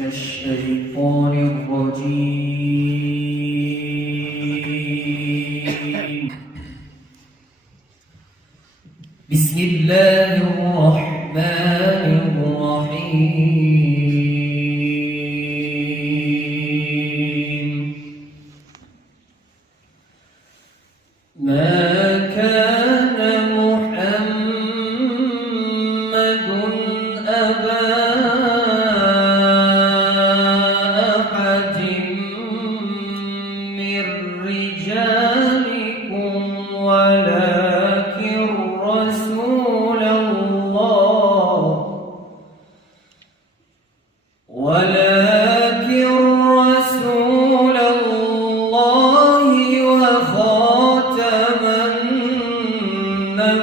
من الشيطان الرجيم. بسم الله الرحمن الرحيم. ما كان محمد أبا أحد من رجالكم ولكن رسول الله وخاتم النبيين،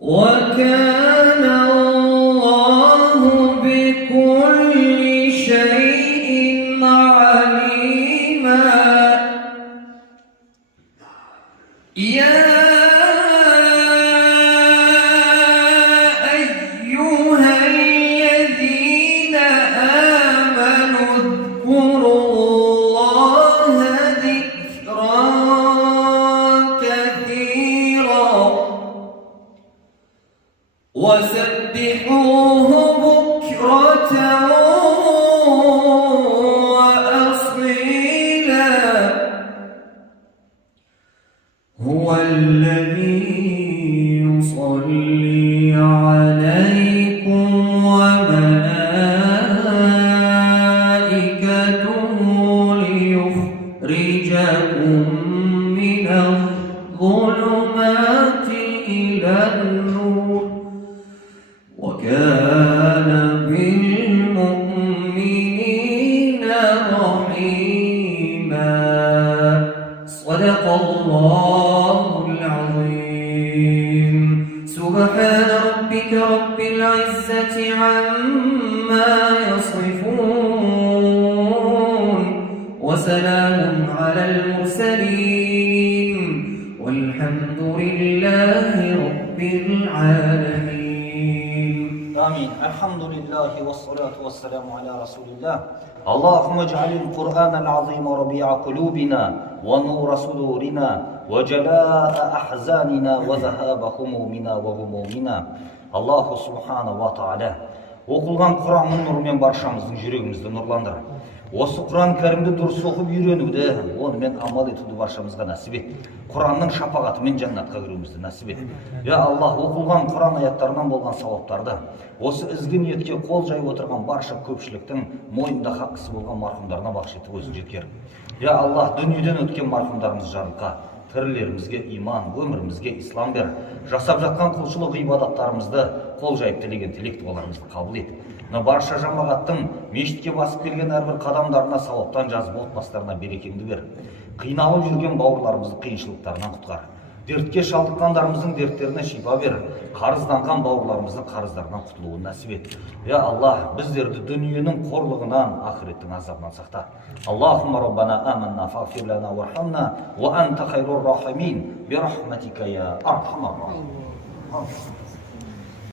وكان الله بكل شيء عليما. يا أيها الذين آمنوا اذكروا الله ذكرا كثيرا وسبحوه بكرة وأصيلا. هو الذي يصلي عليكم وملائكته ليخرجكم من الظلمات إلى النور، وكان بالمؤمنين رحيما. صدق الله العظيم. سبحان ربك رب العزة عما يصفون، وسلام على المرسلين، والحمد لله رب العالمين. آمين. الحمد لله والصلاة والسلام على رسول الله. اللهم اجعل القرآن العظيم ربيع قلوبنا ونور صدورنا وجلاء أحزاننا وذهاب همومنا وغمومنا. الله سبحانه وتعالى оқылған Құранның нұрымен баршамыздың жүрегімізді нұрландыр. Осы Құран кәрімді дұрыс оқып үйренуді, онымен амал етуді баршамызға нәсіп ет. Құранның шапағатымен жәннатқа кіруімізді нәсіп ет. Я Аллах, оқылған Құран аяттарынан болған сауаптарды осы ізгі ниетке қол жайып отырған барша көпшіліктің мойнында хаққысы болған марқұмдарына бақшы етіп өзің жеткер. Я Аллах, дүниеден өткен марқұмдарымыз жарылқа, тірілерімізге иман, өмірімізге ислам бер. Жасап жатқан құлшылық ғибадаттарымызды қол жайып тілеген тілек дуаларымызды қабыл ет. Барша жамағаттың мешітке басып келген әрбір қадамдарына сауаптан жазып, отбасыларына берекеңді бер. Қиналып жүрген бауырларымызды қиыншылықтарынан құтқар. Дертке шалдыққандарымыздың дерттеріне шипа бер. Қарызданған бауырларымыздың қарыздарынан құтылуын нәсіп ет. Я Аллах, біздерді дүниенің қорлығынан, ақыреттің азабынан сақта. Аллахумма раббана аманна фағфир лана вархамна ва анта хайрур рахимин би рахматика я архамар рахим.